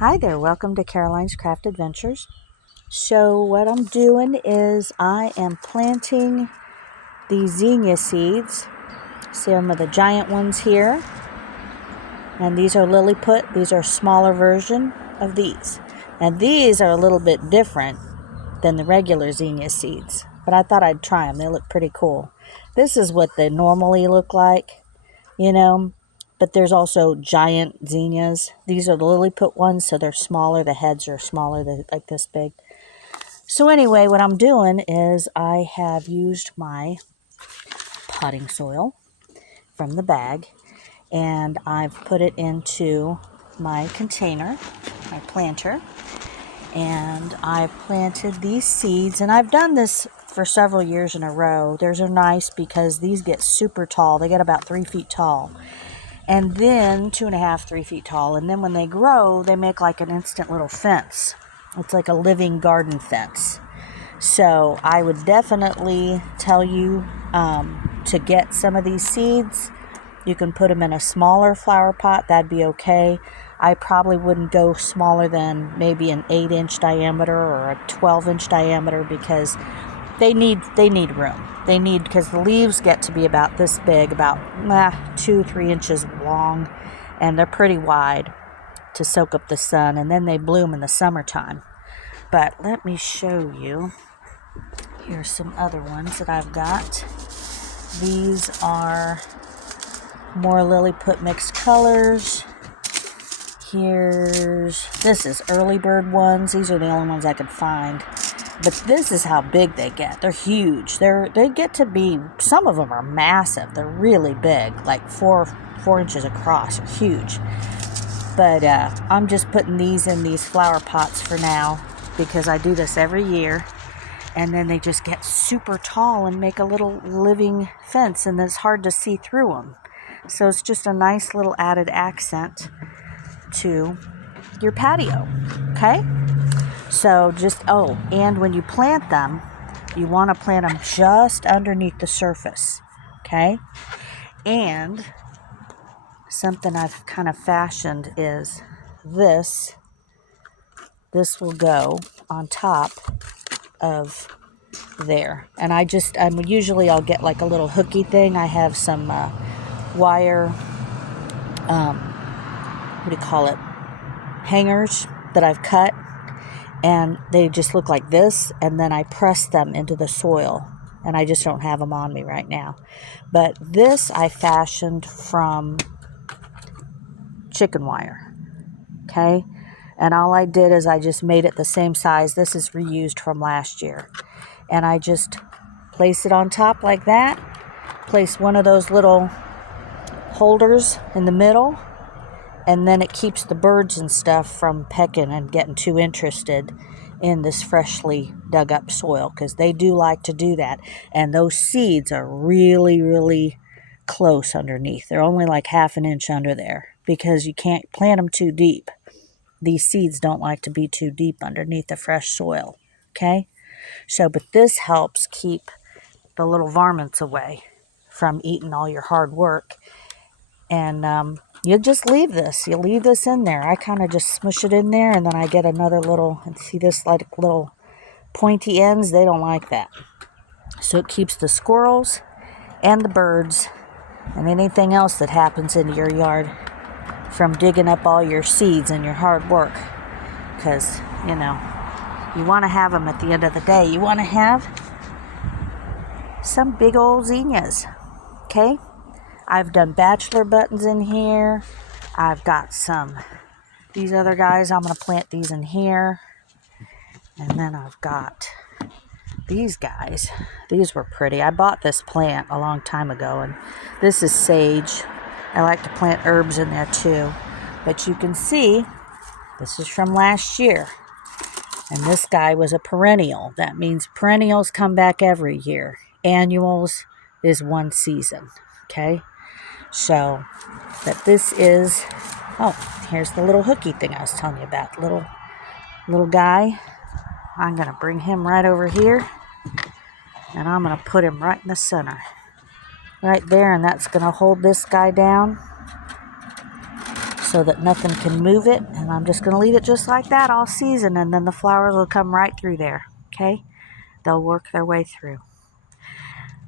Hi there, welcome to Caroline's Craft Adventures. So what I'm doing is I am planting the zinnia seeds, some of the giant ones here, and these are lilliput. These are a smaller version of these. And these are a little bit different than the regular zinnia seeds, but I thought I'd try them. They look pretty cool. This is what they normally look like, you know, but there's also giant zinnias. These are the lilliput ones, so they're smaller. The heads are smaller, they're like this big. So anyway, what I'm doing is I have used my potting soil from the bag, and I've put it into my container, my planter, and I've planted these seeds, and I've done this for several years in a row. Theirs are nice because these get super tall. They get about 3 feet tall, and then 2.5, 3 feet tall, and then when they grow, they make like an instant little fence. It's like a living garden fence. So I would definitely tell you to get some of these seeds. You can put them in a smaller flower pot. That'd be okay. I probably wouldn't go smaller than maybe an 8-inch diameter or a 12-inch diameter because they need room. Because the leaves get to be about this big, about 2-3 inches long, and they're pretty wide to soak up the sun, and then they bloom in the summertime. But let me show you. Here's some other ones that I've got. These are more lilliput mixed colors. This is early bird ones. These are the only ones I could find. But this is how big they get. They're huge. They get to be, some of them are massive. They're really big, like 4 inches across. They're huge. But I'm just putting these in these flower pots for now because I do this every year. And then they just get super tall and make a little living fence, and it's hard to see through them. So it's just a nice little added accent to your patio, okay? So and when you plant them, you want to plant them just underneath the surface, okay? And something I've kind of fashioned is this. This will go on top of there, and usually I'll get like a little hooky thing. I have some wire hangers that I've cut, and they just look like this, and then I press them into the soil, and I just don't have them on me right now. But this I fashioned from chicken wire, okay? And all I did is I just made it the same size. This is reused from last year. And I just place it on top like that. Place one of those little holders in the middle. And then it keeps the birds and stuff from pecking and getting too interested in this freshly dug up soil, because they do like to do that. And those seeds are really, really close underneath. They're only like 1/2 inch under there because you can't plant them too deep. These seeds don't like to be too deep underneath the fresh soil, okay? But this helps keep the little varmints away from eating all your hard work. And you just leave this. You leave this in there. I kind of just smush it in there, and then I get another little, and see this like little pointy ends? They don't like that. So it keeps the squirrels and the birds and anything else that happens into your yard from digging up all your seeds and your hard work. Because, you want to have them at the end of the day. You want to have some big old zinnias, okay? I've done bachelor buttons in here. I've got these other guys. I'm going to plant these in here. And then I've got these guys. These were pretty. I bought this plant a long time ago, and this is sage. I like to plant herbs in there too. But you can see, this is from last year. And this guy was a perennial. That means perennials come back every year. Annuals is one season, okay? So, but this is, here's the little hooky thing I was telling you about. Little guy. I'm going to bring him right over here, and I'm going to put him right in the center. Right there, and that's going to hold this guy down so that nothing can move it. And I'm just going to leave it just like that all season, and then the flowers will come right through there, okay? They'll work their way through.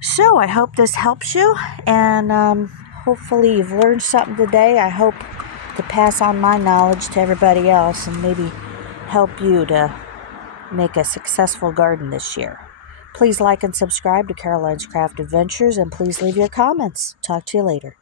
So I hope this helps you, and hopefully you've learned something today. I hope to pass on my knowledge to everybody else and maybe help you to make a successful garden this year. Please like and subscribe to Caroline's Craft Adventures, and please leave your comments. Talk to you later.